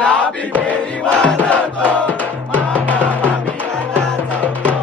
गुलाबी फेरी वाजवतो मामा मामीला नाचवतो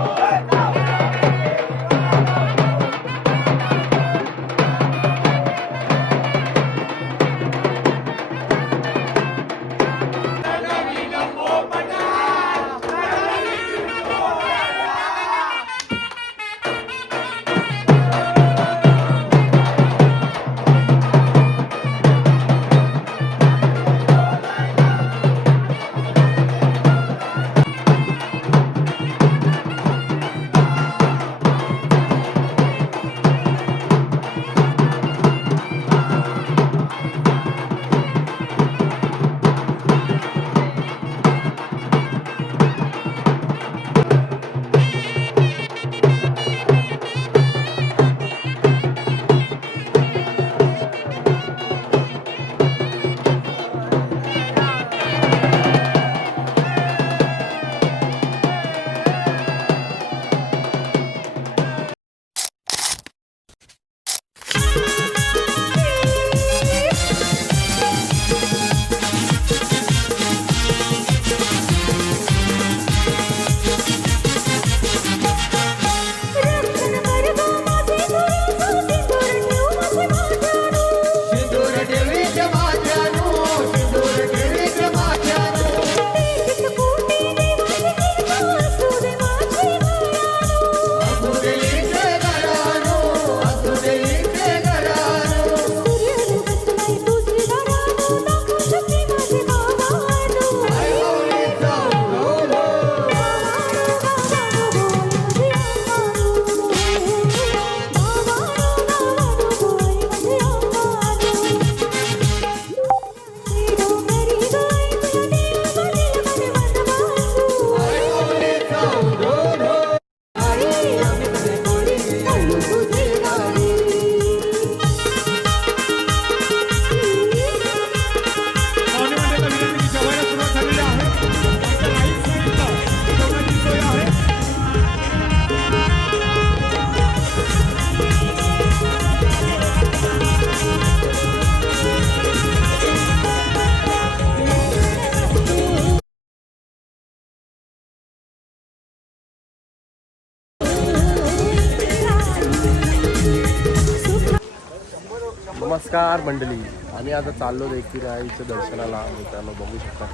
नमस्कार मंडळी, आम्ही आता चाललो एकविरा आईच्या दर्शनाला. मित्रांनो बघू शकता,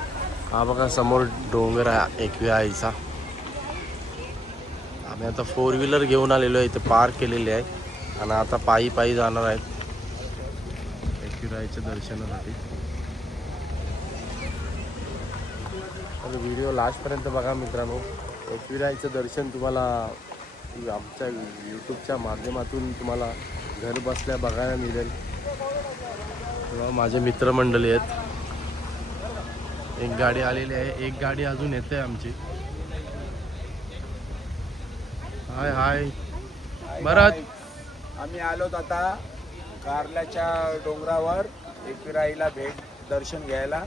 हा बघा समोर डोंगर आहे एकविरा आईचा. आम्ही आता 4 व्हीलर घेऊन आलेलो आहे, इथे पार्क केलेली आहे आणि आता पायी पायी जाणार आहेत एकविरा आईच्या दर्शनासाठी. तर व्हिडिओ लास्टपर्यंत बघा मित्रांनो. एकविरा आईचं दर्शन तुम्हाला आमच्या यूट्यूबच्या माध्यमातून तुम्हाला घर बसल्या बघायला मिळेल. माझे मित्रमंडळी आहेत. एक गाडी आलेली आहे, एक गाडी अजून येते आमची. हाय हाय भरत. आम्ही आलोत आता कारल्याच्या डोंगरावर एकविराईला भेट दर्शन घ्यायला.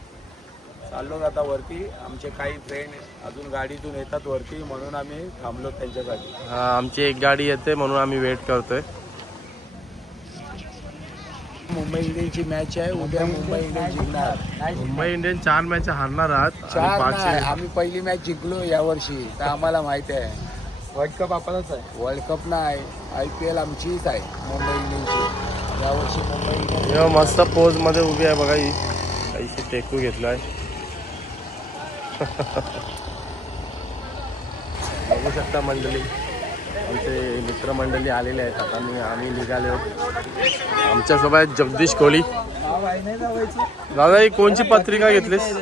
चाललो आता वरती. आमचे काही फ्रेंड अजून गाडीतून येतात वरती, म्हणून आम्ही थांबलो त्यांच्यासाठी. हा, आमची एक गाडी येते म्हणून आम्ही वेट करतोय. मुंबई इंडियन्सची मॅच आहे उद्या. मुंबई इंडियन्स जिंकणार. मुंबई इंडियन्स 4 मॅच हारणार आहात. 4 नाही, आम्ही पहिली मॅच जिंकलो यावर्षी, तर आम्हाला माहिती आहे. वर्ल्ड कप आपलाच आहे. वर्ल्ड कप नाही, IPL आमचीच आहे मुंबई इंडियन्सची यावर्षी. मुंबई इंडियन्स मस्त पोज मध्ये उभी आहे बघा. ही काहीशी टेकू घेतलाय. बघू शकता मंडळी, आमचे मित्रमंडळी आलेले आहेत. आता आम्ही निघाले आहोत. आमच्यासोबत जगदीश कोहली. दादा ही कोणची पत्रिका घेतलीस?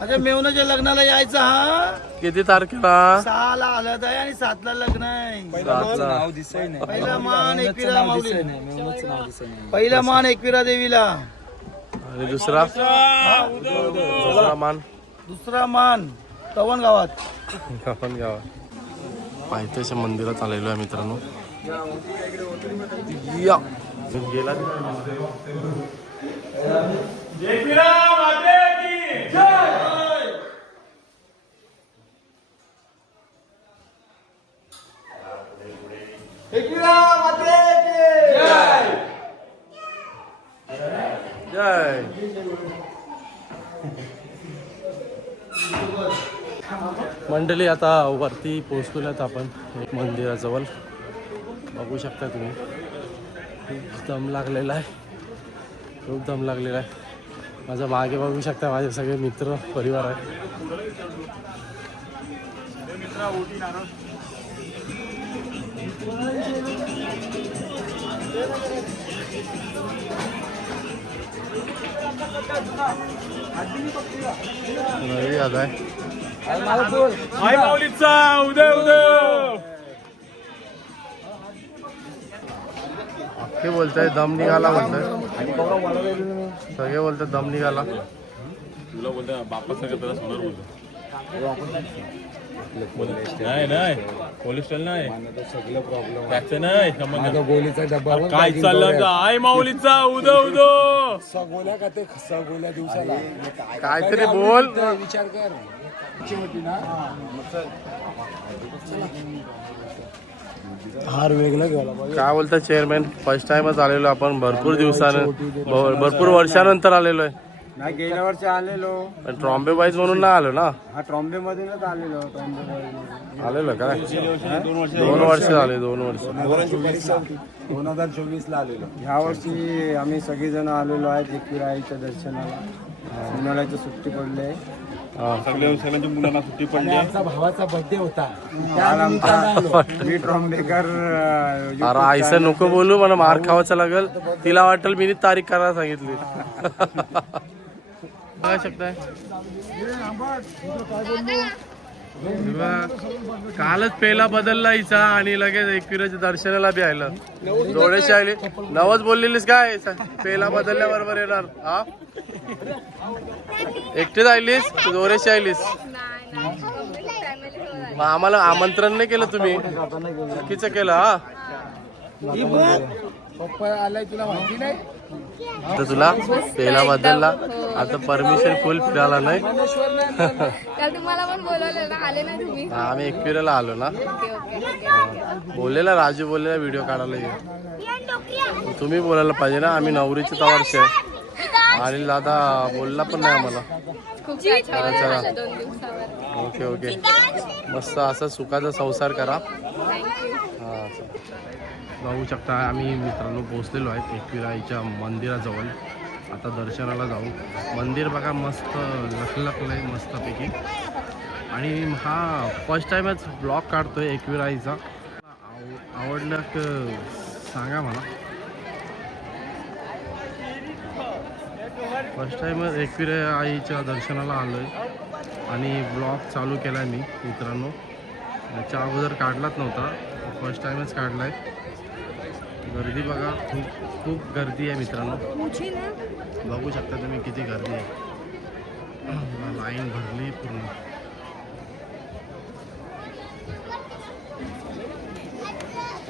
अरे मेवनाच्या लग्नाला यायचं. हा किती तारखेला? 6ला आलं आहे आणि 7ला लग्न आहे. पहिला मान एकविरा माऊली, पहिला मान एकविरा देवीला आणि दुसरा मान, दुसरा मान तवन गावात. आपण गावात पायथ्याच्या मंदिरात आलेलो आहे मित्रांनो. या गेला जय. मंडळी आता वरती पोहोचलेत आपण एक मंदिराजवळ. बघू शकता तुम्ही, खूप दम लागलेला आहे, खूप दम लागलेला आहे. माझ्या मागे बघू शकता माझे सगळे मित्र परिवार आहे. नवी याद आहे आई माऊलीचा उदय उदय. अख्खे बोलताय दम निघाला, बोलताय सगळे बोलतात दम निघाला. तुला बोलतो बापा सगळं त्याला सोनार बोलतो. नाही नाही कोलेस्ट्रॉल नाही, सगळं प्रॉब्लेम त्याचं नाही संबंध. गोलीचा डब्बा काय चाललं आई माऊलीचा उदो उदो. सगोल्या का ते सगोल्या दिवसाला काहीतरी बोल. विचार कर ना. हार वेगळा गेला. काय बोलता चेअरमॅन? फर्स्ट टाइमच आलेलो आपण, भरपूर दिवसानं, भरपूर वर्षानंतर आलेलो आहे. नाही गेल्या वर्षी आलेलो, पण ट्रॉम्बे बाईज म्हणून नाही आलो ना. हा ट्रॉम्बे मधूनच आलेलो. आलेलो काय? 2 वर्ष झाले, 2 वर्ष. 2024 ला आलेलो. ह्या वर्षी आम्ही सगळेजण आलेलो आहेत एकविराईच्या दर्शनाला. उन्हाळ्याची सुट्टी पडले, सगळ्यांच्या मुलांना सुट्टी पडली. आमचा भावाचा बर्थडे होता, मी ट्रॉम्बेकर. अरे आयसं नको बोलू, मला मार खावायचा लागल. तिला वाटेल मी तारीख करायला सांगितली. काय शकताय? कालच पेला बदलला हिचा आणि लगेच एकविराच्या दर्शनाला बी आलं. थोडेसे आले नवच बोललेलीस काय? पेला बदलल्या बरोबर येणार. हा एकटीच आलीस, जोरेशी आलीस. मग आम्हाला आमंत्रण नाही केलं तुम्ही, चुकीचं केलं. हा पप्पा आलाय, तुला माहिती नाही? तर तुला पेला बदलला, आता परमिशन फुल फिरायला नाही. तुम्हाला पण बोलवलं ना, आले नाही तुम्ही? आम्ही एकविराला आलो ना. बोललेला राजू, बोललेला व्हिडिओ काढायला ये. तुम्ही बोलायला पाहिजे ना, आम्ही नवरीची तवारशी आहे. आणि दादा बोलला पण नाही आम्हाला. खूप छान चला. झालं 2 दिवसावर. ओके ओके, मस्त असा सुखाचा संसार करा. थँक्यू. हां चला. बघू शकता आम्ही मित्रांनो पोहोचलेलो आहे एकविराईच्या मंदिराजवळ. आता दर्शनाला जाऊ. मंदिर बघा मस्त लखलखलं आहे मस्तपैकी. आणि हा फर्स्ट टाईमच ब्लॉग काढतोय एकविराईचा. आवडलं तर सांगा मला. फर्स्ट टाईमच एकविराईच्या दर्शनाला आलो आहे आणि ब्लॉग चालू केला आहे मी मित्रांनो. याच्या अगोदर काढलाच नव्हता, फर्स्ट टाईमच काढला आहे. गर्दी बघा, खूप खूप गर्दी आहे मित्रांनो. बघू शकता तुम्ही किती गर्दी आहे. लाईन भरली पूर्ण.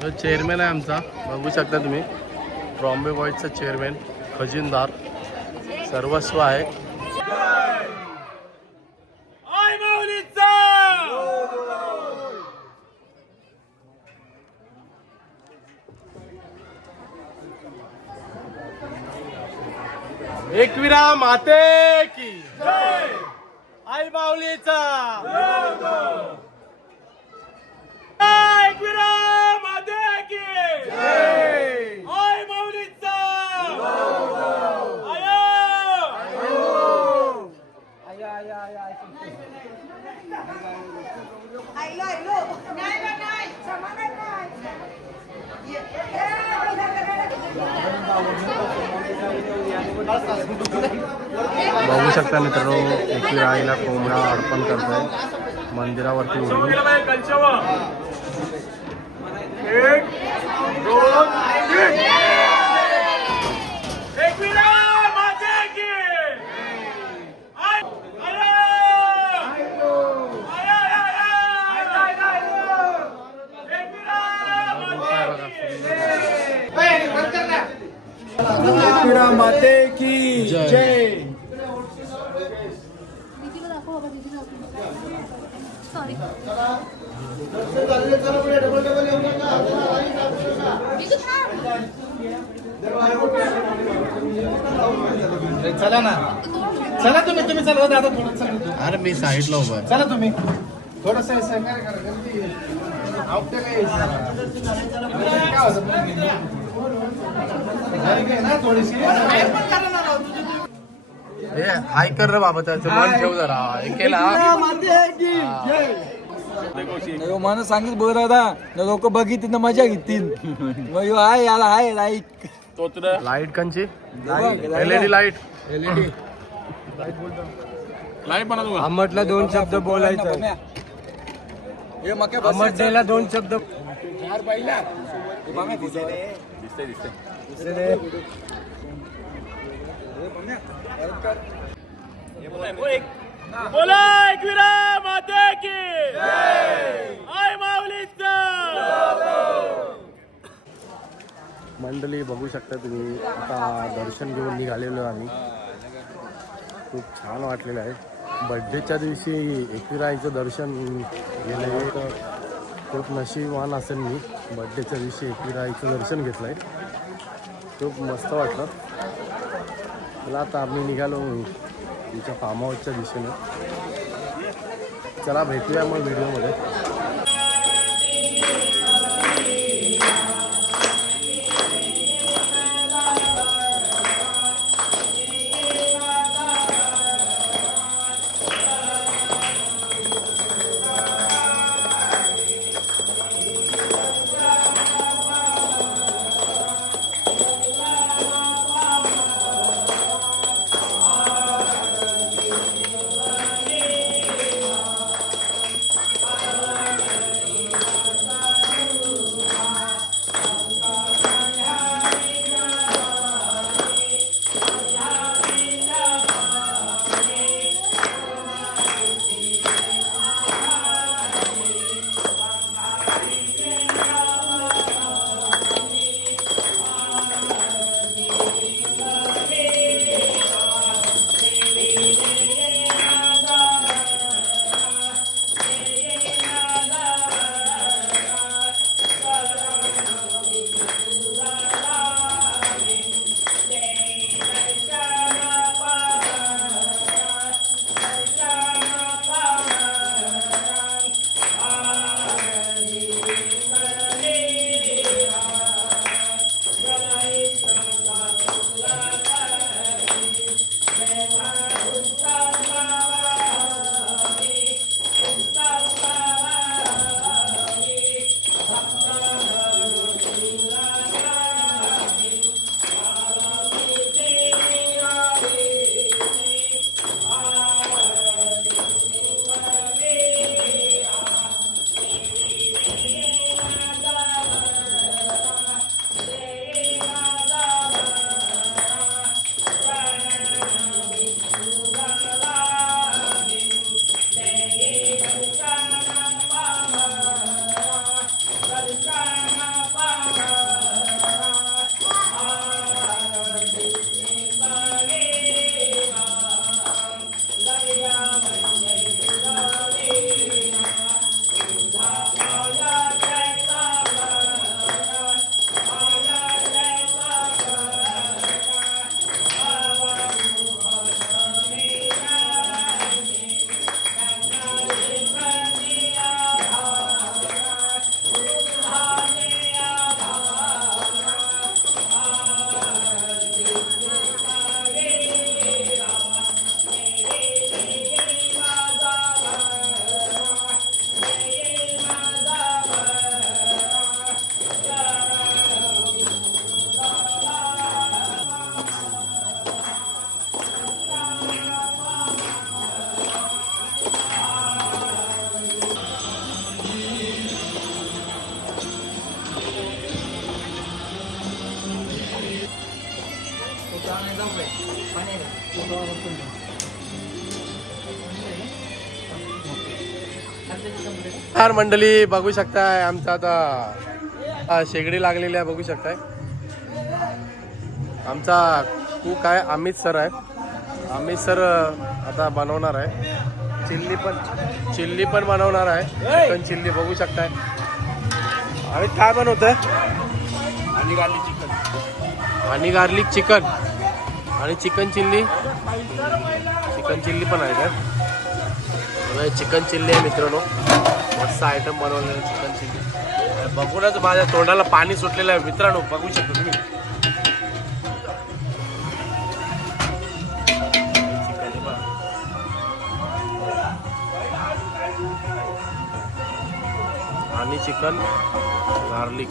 तो चेअरमॅन आहे आमचा, बघू शकता तुम्ही. ट्रॉम्बे बॉईजचा चेअरमॅन, खजिनदार, सर्वस्व आहे. एकविरा माते की जय, आई माऊलीचा एकविरा माते की जय, आई माऊलीचा बघू शकता मित्रांनो, एकविरा आईला कोंबडा अर्पण करताय मंदिरावरती उडून. एकविरा माते की जय. चला ना. चला तुम्ही चला दादा थोडं चला. अरे मी साईडला उभा आहे. चला तुम्ही थोडस सहकार्य करा गर्दी आवडते काय काय होतं ना थोडीशी ए हाय कर रे बाबा त्याचं मन ठेव जरा हे केला माणूस सांगित बोल दादा लोक बघितली मजा घेतील मग ह्यो आहे याला आहे like light Kanchi LED light light म्हणा तू आमटला 2 शब्द बोलायचं आमटला 2 शब्द बोला एकविरा माते की आई माऊलीचा मंडळी बघू शकता तुम्ही आता दर्शन घेऊन निघालेलो आम्ही खूप छान वाटलेलं आहे बड्डेच्या दिवशी एकविराईचं दर्शन घेणं हे तर खूप नशीबवान असेल मी बड्डेच्या दिवशी एकविराईचं दर्शन घेतलं आहे खूप मस्त वाटलं मला आता आम्ही निघालो तुमच्या फार्म हाऊसच्या दिशेने चला भेटूया मग व्हिडिओमध्ये नमस्कार मंडळी, बघू शकताय आमचा आता शेगडी लागलेली आहे, बघू शकताय. आमचा कुक आहे अमित सर आहे. अमित सर आता बनवणार आहे चिल्ली पण बनवणार आहे. चिकन चिल्ली बघू शकताय. अमित काय बनवतोय? आणि गार्लिक चिकन आणि चिकन चिल्ली चिकन चिल्ली पण आहे काय? चिकन चिल्ली आहे मित्रांनो, मस्त आयटम बनवलेलं चिकन चिल्ली. बघूनच माझ्या तोंडाला पाणी सुटलेलं आहे मित्रांनो, बघू शकता तुम्ही. आणि चिकन गार्लिक.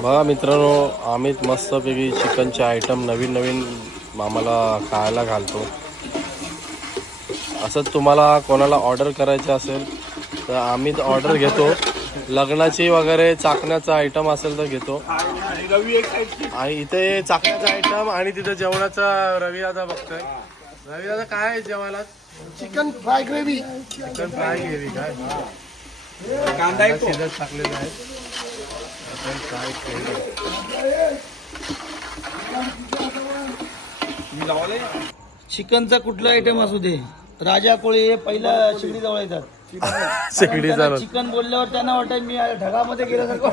बघा मित्रांनो, आम्ही मस्तपैकी चिकनचे आयटम नवीन नवीन आम्हाला खायला घालतो. असंच तुम्हाला कोणाला ऑर्डर करायचं असेल तर आम्ही ऑर्डर घेतो. लग्नाची वगैरे चाकण्याचा आयटम असेल तर घेतो. आणि इथे चाकण्याचा आयटम आणि तिथे जेवणाचा रवी दादा बघतोय. रवी दादा काय आहे जेवायला? Chicken fry gravy. Chicken fry gravy काय? कांदा शिजत टाकलेला आहे. Chicken fry gravy. चिकनचा कुठला आयटम असू दे, राजा कोळी पहिला शेगडी जवळ येतात. शेगडी जवळ. चिकन बोलल्यावर त्यांना वाटत मी ढगामध्ये गेल्यासारखं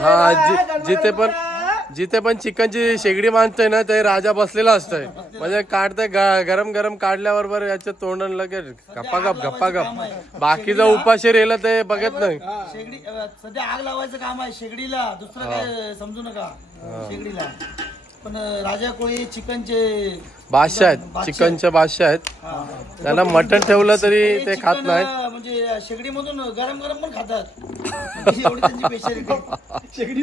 हा, जिथे पण चिकनची शेगडी मानतोय ना ते राजा बसलेला असतोय. म्हणजे काढतोय गरम गरम काढल्याबरोबर याच्या तोंडान लगेच गप्पा. बाकीचा उपाशी राहिलं ते बघत नाही. शेगडी सध्या आग लावायचं काम आहे शेगडीला, दुसरं काय समजू नका. शेगडीला पण राजा कोळी चिकनचे बादशाह आहेत, चिकनचे बादशाह आहेत. त्यांना मटण ठेवलं तरी ते खात नाही. म्हणजे शेगडी मधून गरम गरम पण खातात. एवढी त्यांची स्पेशालिटी. शेगडी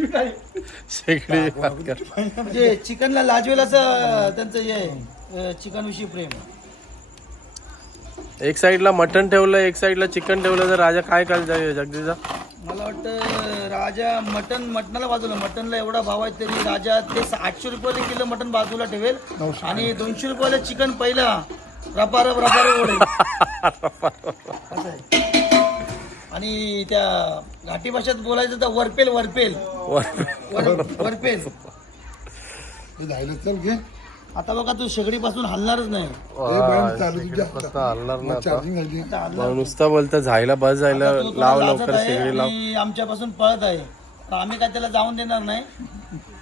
शेगडी म्हणजे चिकनला लाजवेल असं त्यांचं हे आहे, चिकन विषयी प्रेम. एक साईडला मटण ठेवलं, एक साईडला चिकन ठेवलं तर राजा काय करायचं जगदीचा? मला वाटतं राजा मटणाला बाजूला, मटणला एवढा भाव आहे तरी राजा ते 800 रुपयाला किलो मटण बाजूला ठेवेल आणि 200 रुपयाला चिकन पहिला रपारप ओढेल. असं आहे. आणि त्या घाटी भाषेत बोलायचं तर वरपेल. चल घे. आता बघा तू शेगडी पासून हलणारच नाही. हलणार ना आता. आता हलणार. नुसतं बोलतं झायला बस जायला आता तो लाव लाजत लवकर आहे शेगडी लाव. आणि आमच्यापासून पळत आहे. तर आम्ही काय त्याला जाऊन देणार नाही,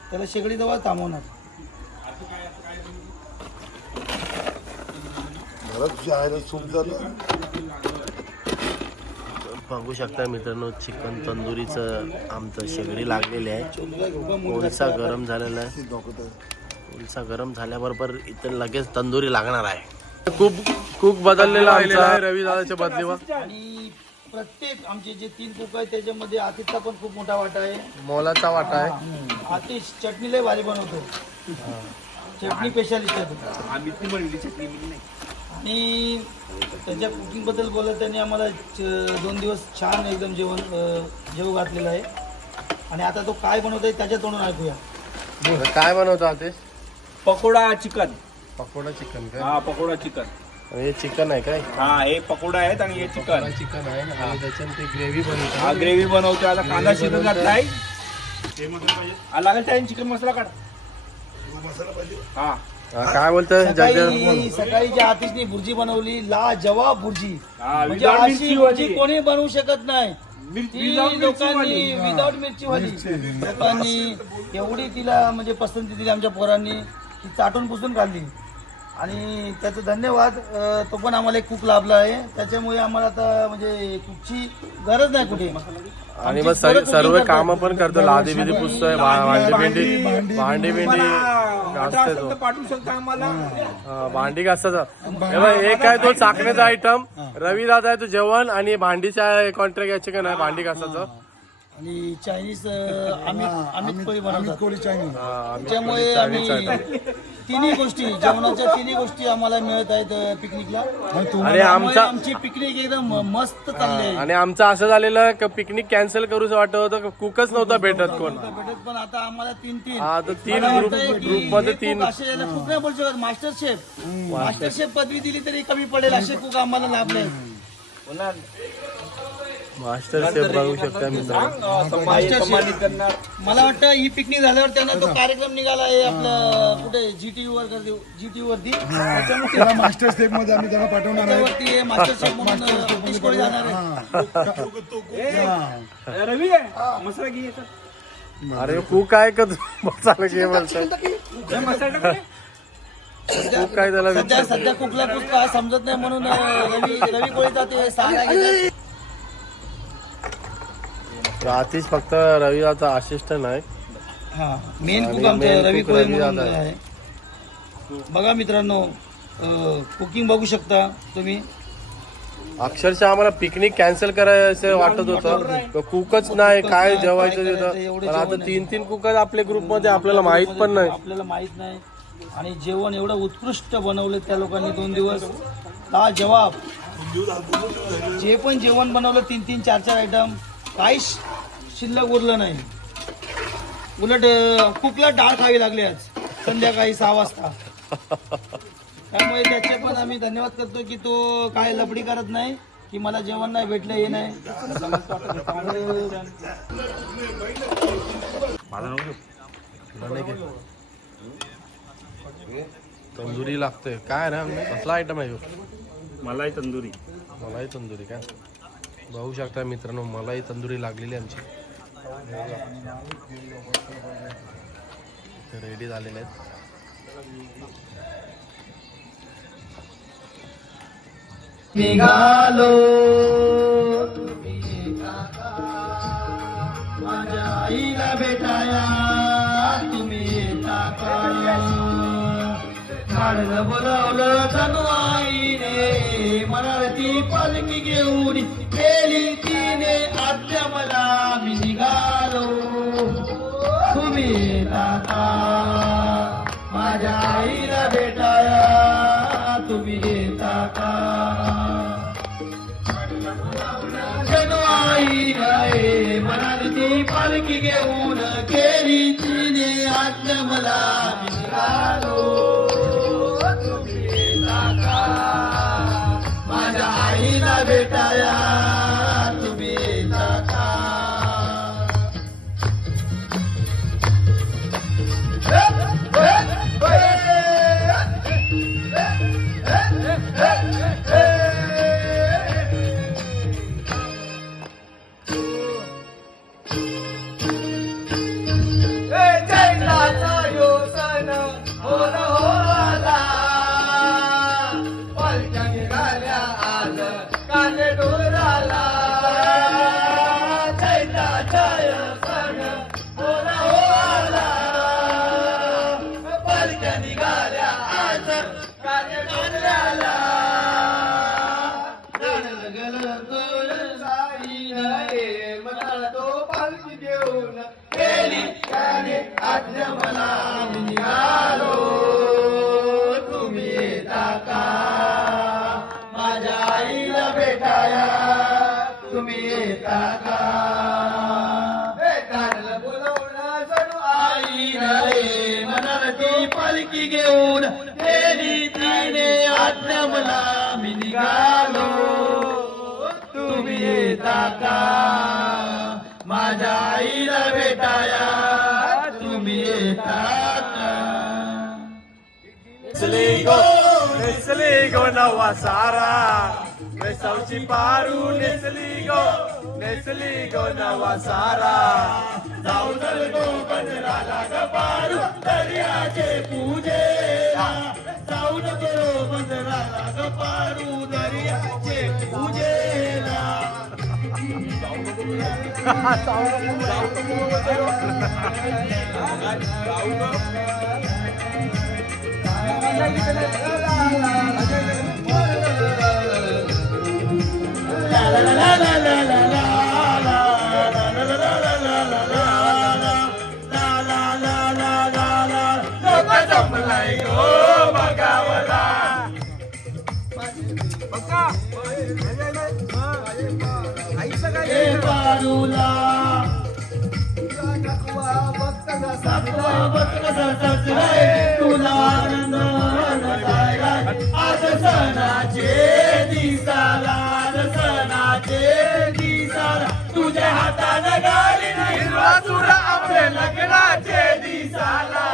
त्याला शेगडी जवळ थांबवणार. बघू शकता मित्रांनो, चिकन तंदुरीचं आमचं शेगडी लागलेली आहे. कोळसा गरम झालेला आहे. कोळसा गरम झाल्याबरोबर इथं लगेच तंदुरी लागणार आहे. खूप कुक बदललेला आमचा रवी दादाच्या बदलीवर. आणि प्रत्येक आमचे जे 3 कुक आहेत त्याच्यामध्ये आतिशचा पण खूप मोठा वाटा आहे. मोलाचा वाटा आहे. आतिश चटणी लय भारी बनवतो. चटणी स्पेशालिस्ट आहे. आणि त्याच्या कुकिंग बद्दल बोलत त्यांनी आम्हाला 2 दिवस छान एकदम जेवू घातलेलं आहे. आणि आता तो काय बनवत आहे त्याच्या तोंडून ऐकूया. काय बनवतो आतिश? पकोडा चिकन. पकोडा चिकन काय? हा, पकोडा चिकन. हे चिकन आहे काय? हा, हे पकोडा आहेत आणि हे चिकन. चिकन आहे आणि त्याच्यात ते ग्रेव्ही बनवतो. हा, ग्रेव्ही बनवतो. आता कांदा शिजून घातलाय. हा, लागेल टाइम. चिकन मसाला काढ. हा, काय बोलतोय? सकाळी ज्या आतिशने भुर्जी बनवली, लाजवाब भुर्जी. हा, म्हणजे without अशी मिरची भुर्जी वाली. कोणी बनवू शकत नाही. ती without लोकांनी विदाउट मिरची वाली लोकांनी एवढी तिला म्हणजे पसंती दिली आमच्या पोरांनी, ती चाटून पुसून काढली. आणि त्याचं धन्यवाद. तो पण आम्हाला एक कुक लाभला आहे. त्याच्यामुळे आम्हाला आता म्हणजे कुकची गरज नाही कुठे. आणि मग सर्व काम पण करतो. लादी बिदी पुसतोय, भांडी बिंडी घासतोय तो. पाठवू शकता आम्हाला. भांडी घासतात. हे काय तो चाकण्याचा आयटम. रवी दादा आहे तो जेवण आणि भांडीचा कॉन्ट्रॅक्ट याचे का नाही भांडी घासाचं. आणि चायनीज अमित कोळी बनवतात. कोळी चायनीज. त्याच्यामुळे आम्ही तिन्ही गोष्टी जेवणाच्या तिन्ही गोष्टी आम्हाला मिळत आहेत पिकनिकला. आणि आमची पिकनिक एकदम मस्त चालली आहे. आणि आमचं असं झालेलं की पिकनिक कॅन्सल करूच वाटत होतं. कुकच नव्हता भेटत कोण. भेटत पण आता आम्हाला 3 हा, तर 3 ग्रुप मध्ये 3 असे कुक नाही बोलू शकत. मास्टर शेफ पदवी दिली तरी कमी पडेल असे कुक आम्हाला लाभले. मास्टर शेफ बघू शकता मित्रांनो. मला वाटतं ही पिकनिक झाल्यावर त्यांना तो कार्यक्रम निघाला आहे आपलं कुठे GTV वरती त्याला मास्टर स्टेप मध्ये आम्ही त्याला पाठवणार आहे. त्याच्यावरती मास्टर शेफ म्हणून अमरीश कोळी जाणार आहे. अरे कुक आहे का तू मसाला घे बोलतोय कुक काय त्याला सध्या कुकला काय समजत नाही म्हणून रवी कोळीचा ते सारा घेतात. आतिश फक्त रविदाचा असिस्टंट आहे. हा मेन कुक आणि आमचा main रवी cook कोळी रवी म्हणून दादा आहे. बघा मित्रांनो कुकिंग बघू शकता तुम्ही. अक्षरशः आम्हाला पिकनिक कॅन्सल करायचं वाटत होतं. कुकच नाही काय जेवायचं तिथं. पण आता 3 कुक आपल्या ग्रुप मध्ये आपल्याला माहित पण नाही. आपल्याला माहित नाही आणि जेवण एवढं उत्कृष्ट बनवलं त्या लोकांनी 2 दिवस. जवाब जे पण जेवण बनवलं 3 4 आयटम काहीच शिल्लक उरलं नाही. उलट कुकला डाळ खावी लागली आज संध्याकाळी 6 वाजता. त्यामुळे त्याचे पण आम्ही धन्यवाद करतो की तो काय लपडी करत नाही की मला जेवण नाही भेटलं हे नाही. तंदुरी लागतोय काय ना कसला आयटम आहे मलाई तंदुरी. मलाई तंदुरी काय बघू शकता मित्रांनो. मलाई तंदुरी लागलेली आमची रेडी झालेले आहेत. निघालो माझ्या आईला भेटाया तुम्ही येता का? झाडलं बोलावलं तनु आईने मनाची पालखी घेऊन गेली तिने आत्या मला मी निघालो तुम्ही येता का? माझ्या आईला भेटाया तुम्ही येता का? आई रे मनाची पालखी घेऊन गेली तिने आज मला निघालो तुम्ही येता का? माझ्या आईला भेटाया तुम्ही येता का? पालखी घेऊन गेली तिने आज्ञा मला मी निघालो तुम्ही येता का? माझ्या आईला भेटाया तुम्ही येता का? नेसली गो नवा सारा वेसावची पारू नेसली गो नवा सारा. जाऊ दर गो बंदराला ग पारू दर्याचे पूजेला. जाऊ दर बंदराला ग पारू दर्याचे पूजेला. तुला आज सणाचे दिसाला, आज सणाचे दिसाला, तुझ्या हातानं गाली हिरवा चुरा आपल्या लग्नाचे दिसाला.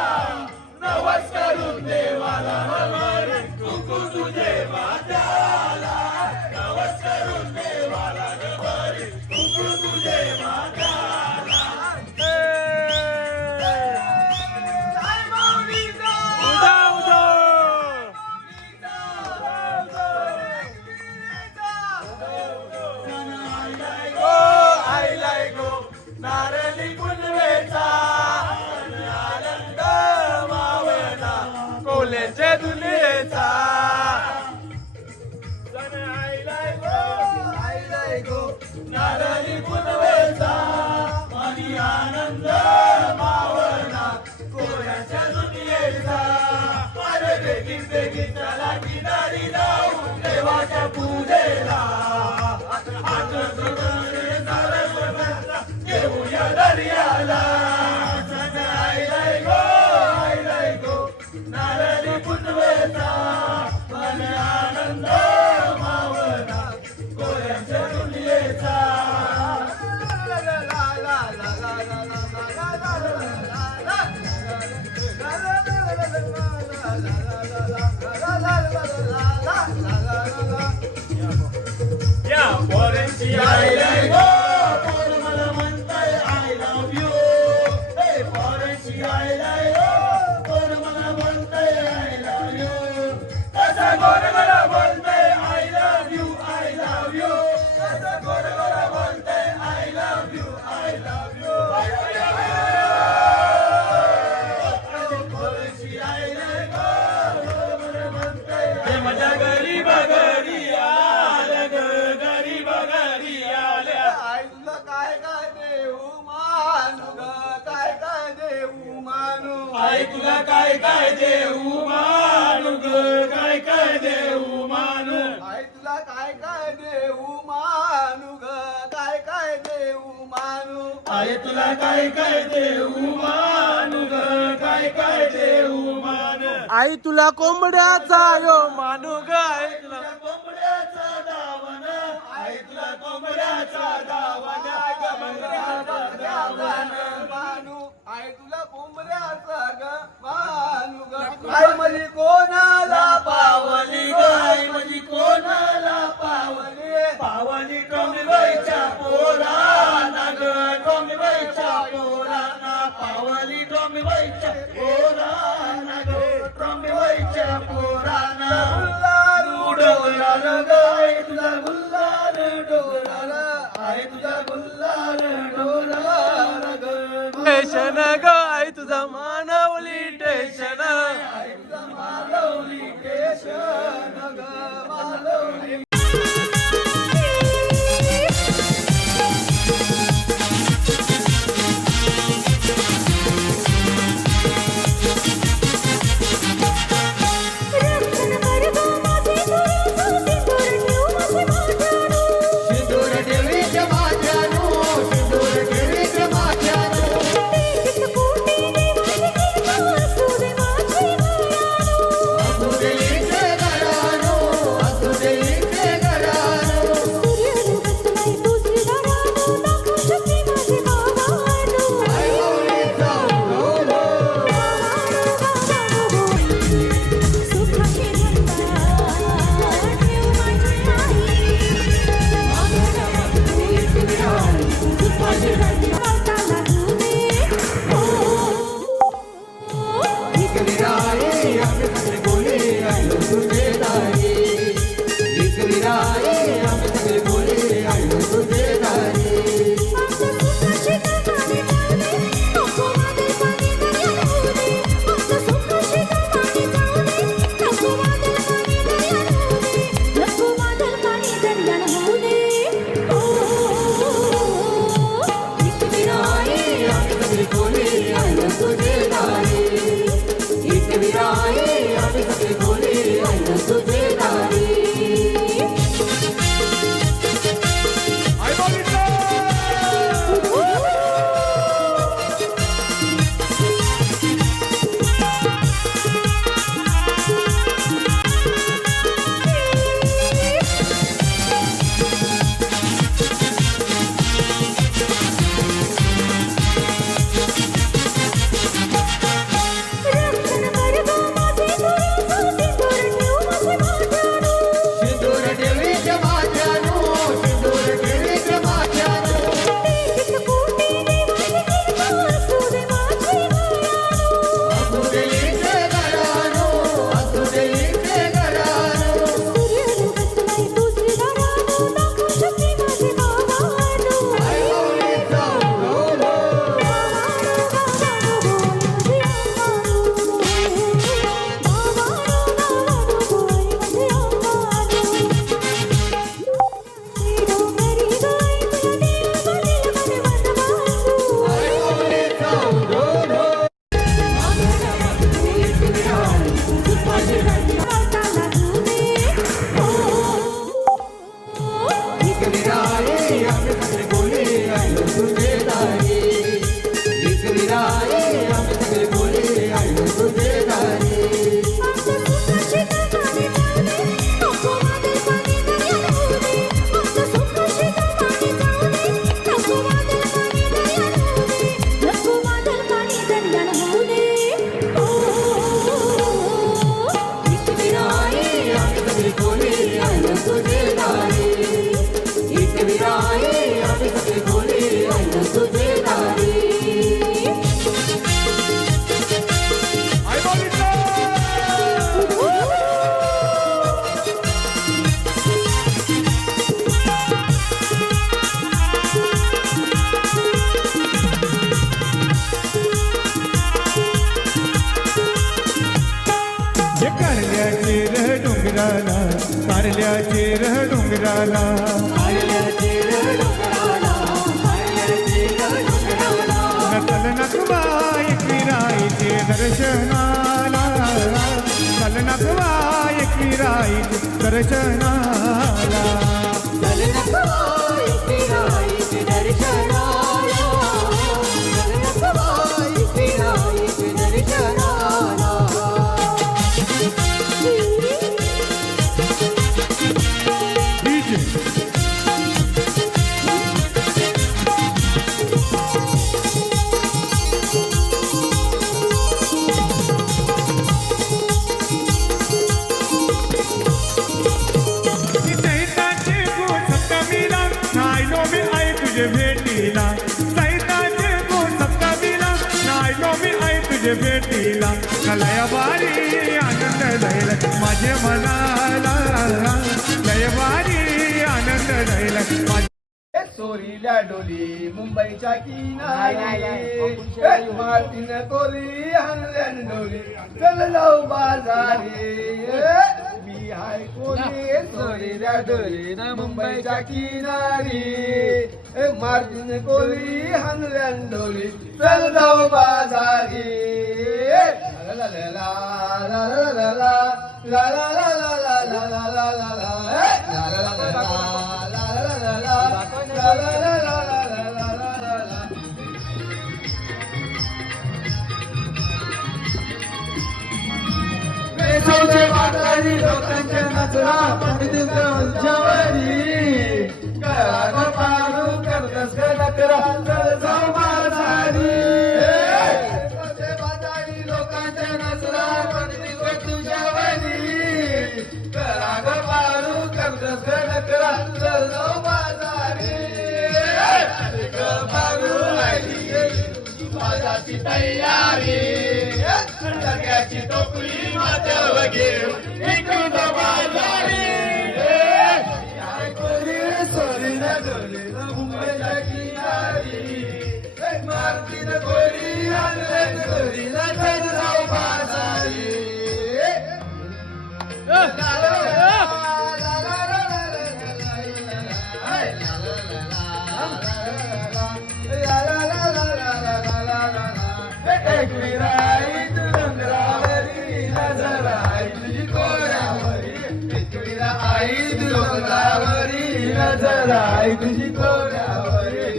नवस करून देवाला नवरे कुकू तुझे वाद्याला, नवस करून देवाला नवरे कुकू तुझे वाद्याला. नारळी कुंजवेचा आनंद मावळला कोल्यांच्या दुनियेचा. सण आईलाय गो नारळी कुंजवेचा आणि आनंद मावळला कोल्यांच्या दुनियेचा. अरे बेगीन बेगीन चला किनारी जाऊ देवाच्या पूजेला. देऊया दर्याला. सण आईलाय गो नारळी कुंजवेचा आणि आनंद मावळला कोल्यांच्या दुनियेचा. या पोरांची आईलाय गो पोर मला म्हणताय आय लव्ह यू. हे पोरांची आईलाय गो पोर मला म्हणताय आय लव्ह यू. कसा गोड मला बोलताय I love you, I love you. कसा गोड मला बोलताय I love you, I love you. पोरांची आईलाय गो पोर मला म्हणताय हे माझ्या गरीबा घरी आल्या ग, गरीबा घरी आल्या. आई तुला काय काय देऊ मानू ग, काय काय देऊ मानू. आई तुला काय काय देऊ मानू ग, काय काय देऊ मानू. आई तुला काय काय देऊ मानू ग, काय काय देऊ मानू. आई तुला काय काय देऊ मानू ग, काय काय देऊ मानू. आई तुला कोंबड्याचा यो मानू ग, आई तुला कोंबड्याचा दावण, आई तुला कोंबड्याचा दावण, कोंबड्याचा दावण मानू. आई तुला कोंबड्याचा ग मानू ग. आई माझी कोणाला पावली ग, आई माझी कोणाला पावली. पावली टोमबाईच्या पोराना ग, टोमबाईच्या पोराना. पावली टोमबाईच्या पोराना ग, टोमबाईच्या पोराना. गुल्लारू डोलार ग, आई तुझा गुल्लार डोलार, आई तुझा गुल्लार डोलार ग. टेशन ग आई तुझा मानवली टेशन. आई तुझा मालवली केशन ग, मालवली. सिंदूर ठेवीच्या माझ्यानो, सिंदूर ठेवीच्या माझ्यानो. अमुदेलीचे गळानो, कारल्याचे रह डोंगराला नकल नकवा एकविराईचे दर्शनाला नकल नकवा एकविराईचे दर्शनाला भेटीला लयवारी आनंद जाईल माझे मनाला लयवारी आनंद जाईल चोरीला डोली मुंबईच्या किनारी मार्टिन कोली हनल्यान डोली चल जाऊ बाजारी मी हाय कोली चोरीला डोली ना मुंबईच्या किनारी मार्टिन कोली हनल्यान डोली चल जाऊ बाजारी ला ला ला ला ला ला ला ला ला ला ला ला ला ला लोकांच्या नजरा पारू करतस नकरा चल जाऊ बाजारी लोकांच्या नजरा तुझ्यावरी कराग पारू करतस नकरा चल जाऊ बाजारी माझाची तयारी सगळ्याची टोपली माझ्यावर घेऊन इकडून बाजारी सोरीला डोलीला मुंबईच्या किनारी मारतीन कोरी आणलं चोरीला चल जाऊ बाजारी एकविराईत डोंगरावरी नजर आई तुझी कोऱ्यावरी एकविराईत डोंगरावरी नजर आई तुझी कोऱ्यावरी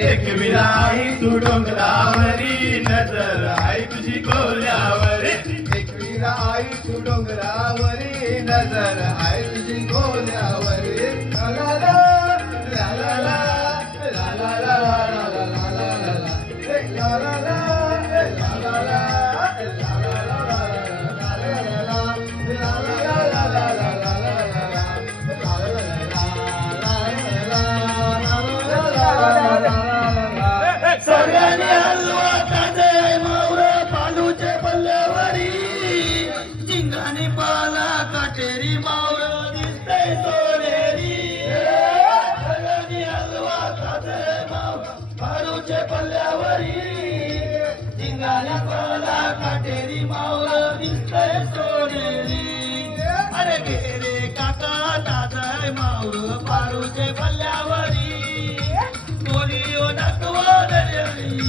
एकविराईत डोंगरावरी नजर आई तुझी कोऱ्यावरी एकविराईत डोंगरावरी नजर आई तुझी कोऱ्यावरी ला ला ला ला ला सगळ्यांनी हलवा ताजे मावर पालूचे पल्ल्यावरी चिंगाने पाला काटेरी मावर दिसते सोनेरी सगळ्यांनी हलवा ताजे मावर पालूचे पल्ल्यावरी चिंगाने पाला काटेरी मावर दिसते सोनेरी अरे गेरे काका ताजे मावर पालूचे पल्ल्यावरी कोलियो नकवा दर्यारी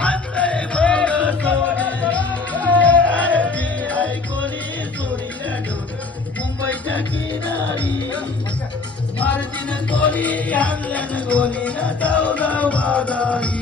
अंधे मावर सोनेरी कोली सोडीला डोंगर मुंबईच्या किनारी मारतीन गोली हाणल्यान गोलीन धाव धाव वादारी